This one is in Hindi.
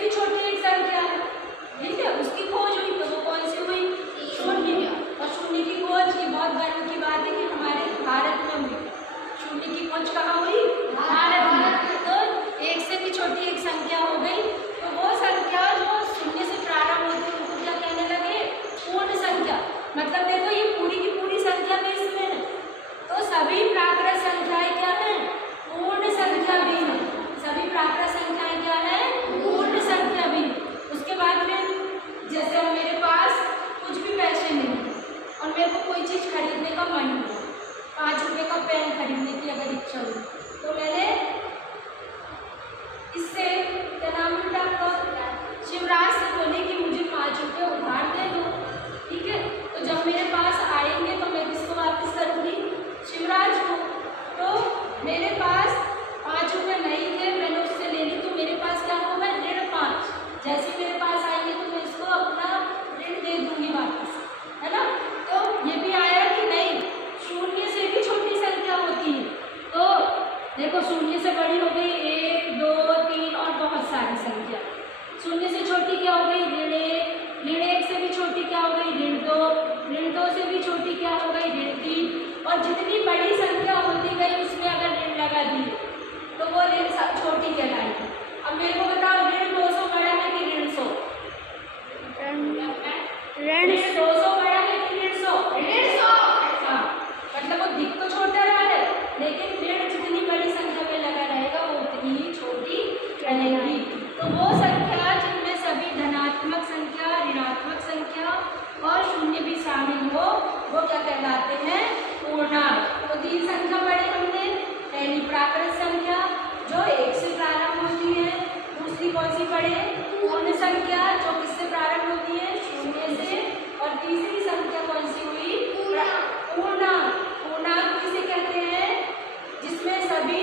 भी छोटी एक संख्या है, ठीक है, उसकी खोज हुई तो वो कौन सी हुई? शून्य। और शून्य की खोज, ये बहुत गर्व की बात है कि हमारे भारत में हुई। शून्य की खोज कहाँ हुई? भारत में। तो एक से भी छोटी एक संख्या हो गई, तो वो संख्या जो शून्य से प्रारंभ होती है उनको क्या कहने लगे? पूर्ण संख्या। मतलब देखो ये पूरी की पूरी संख्या में इसमें है, तो सभी प्राकृत संख्याएं क्या है? पूर्ण संख्या भी है। सभी प्राकृत संख्याएं क्या है? पूर्ण संख्या भी। उसके बाद फिर जैसे अब मेरे पास कुछ भी पैसे नहीं और मेरे को कोई चीज़ खरीदने का मन हुआ, 5 रुपये का पेन खरीदने की अगर इच्छा हुई, तो मैंने इससे क्या नाम लिखा? शिवराज से बोले कि मुझे 5 रुपये उधार दे दो, ठीक है। तो जब मेरे पास आएंगे तो मैं किसको वापस करूँगी? शिवराज को। तो मेरे पास 5 रुपये नहीं थे, मैंने उससे ले ली, तो मेरे पास क्या होगा? ऋण 5। जैसे मेरे पास आएंगे तो मैं इसको अपना ऋण दे दूंगी वापस, है ना। तो ये भी आया कि नहीं, शून्य से भी छोटी संख्या होती है। तो देखो शून्य से बड़ी हो गई 1, 2, 3 और बहुत सारी संख्या। शून्य से छोटी क्या हो गई? ऋण 1। ऋण 1 से भी छोटी क्या हो गई? ऋण 2। ऋण 2 से भी छोटी क्या हो गई? ऋण 3। और जितनी बड़ी संख्या होती गई उसमें अगर ऋण लगा दिए तो वो ऋण छोटी कहलाएगी। अब मेरे को बताओ, ऋण 200 बड़ा है कि ऋण 100? ऋण 200 बड़ा है कि ऋण 100? ऋण 100। हाँ, मतलब वो दिख तो छोटा रहा है, लेकिन ऋण जितनी बड़ी संख्या में लगा रहेगा वो उतनी ही छोटी रहेगी। तो वो संख्या जिनमें सभी धनात्मक संख्या, ऋणात्मक संख्या और शून्य भी शामिल हो, वो क्या कहलाते हैं? पूर्णांक। तो 3 संख्या पढ़ी हमने। पहली प्राकृत संख्या जो 1 से प्रारंभ होती है, दूसरी कौन सी पढ़े? पूर्ण संख्या जो किससे प्रारंभ होती है? शून्य से। और तीसरी संख्या कौन सी हुई? पूर्णांक। पूर्णांक किसे कहते हैं? जिसमें सभी